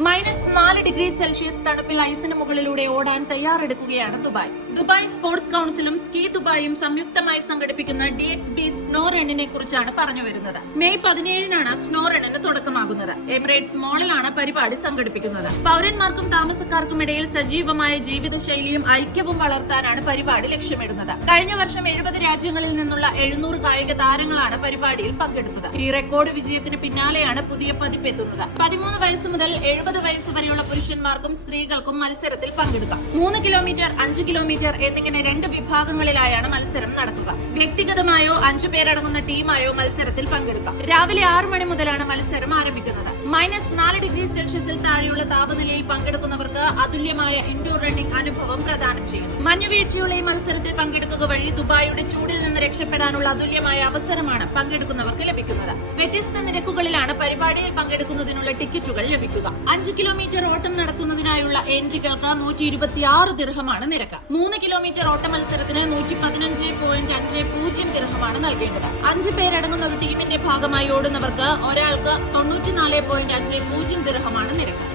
-4 °C തണുപ്പിൽ ഐസിന് മുകളിലൂടെ ഓടാൻ തയ്യാറെടുക്കുകയാണ് ദുബായ്. ദുബായ് സ്പോർട്സ് കൌൺസിലും സ്കീ ദുബായും സംയുക്തമായി സംഘടിപ്പിക്കുന്ന DXB സ്നോ റണ്ണിനെ കുറിച്ചാണ് പറഞ്ഞു വരുന്നത്. മെയ് 17-നാണ് സ്നോ റണ്ണിന് തുടക്കമാകുന്നത്. എമിറേറ്റ്സ് മോളിലാണ് പരിപാടി സംഘടിപ്പിക്കുന്നത്. പൗരന്മാർക്കും താമസക്കാർക്കും ഇടയിൽ സജീവമായ ജീവിതശൈലിയും ഐക്യവും വളർത്താനാണ് പരിപാടി ലക്ഷ്യമിടുന്നത്. കഴിഞ്ഞ വർഷം 70 രാജ്യങ്ങളിൽ നിന്നുള്ള 700 കായിക താരങ്ങളാണ് പരിപാടിയിൽ പങ്കെടുത്തത്. ഈ റെക്കോർഡ് വിജയത്തിന് പിന്നാലെയാണ് പുതിയ പതിപ്പ് എത്തുന്നത്. 13 വയസ്സ് മുതൽ 70 വയസ്സ് വരെയുള്ള പുരുഷന്മാർക്കും സ്ത്രീകൾക്കും മത്സരത്തിൽ പങ്കെടുക്കാം. 3 കിലോമീറ്റർ, 5 കിലോമീറ്റർ എന്നിങ്ങനെ 2 വിഭാഗങ്ങളിലായാണ് മത്സരം നടക്കുക. വ്യക്തിഗതമായോ 5 പേരടങ്ങുന്ന ടീമായോ മത്സരത്തിൽ പങ്കെടുക്കാം. രാവിലെ 6 മണി മുതലാണ് മത്സരം ആരംഭിക്കുന്നത്. -4 °C താഴെയുള്ള താപനിലയിൽ പങ്കെടുക്കുന്നവർക്ക് അതുല്യമായ ഇൻഡോർ റണ്ണിംഗ് അനുഭവം പ്രദാനം ചെയ്യുന്നു. മഞ്ഞുവീഴ്ചയുള്ള ഈ മത്സരത്തിൽ പങ്കെടുക്കുക വഴി ദുബായിയുടെ ചൂടിൽ നിന്ന് രക്ഷപ്പെടാനുള്ള അതുല്യമായ അവസരമാണ് പങ്കെടുക്കുന്നവർക്ക് ലഭിക്കുന്നത്. വ്യത്യസ്ത നിരക്കുകളിലാണ് പരിപാടിയിൽ പങ്കെടുക്കുന്നതിനുള്ള ടിക്കറ്റുകൾ ലഭിക്കുക. 5 കിലോമീറ്റർ ഓട്ടം നടത്തുന്നതിനായുള്ള എൻട്രികൾക്ക് 126 ദിർഹമാണ് നിരക്ക്. 3 കിലോമീറ്റർ ഓട്ട മത്സരത്തിന് 115.50 ദിർഹമാണ് നൽകേണ്ടത്. 5 പേരടങ്ങുന്ന ഒരു ടീമിന്റെ ഭാഗമായി ഓടുന്നവർക്ക് ഒരാൾക്ക് 94.50 ദിർഹമാണ് നിരക്ക്.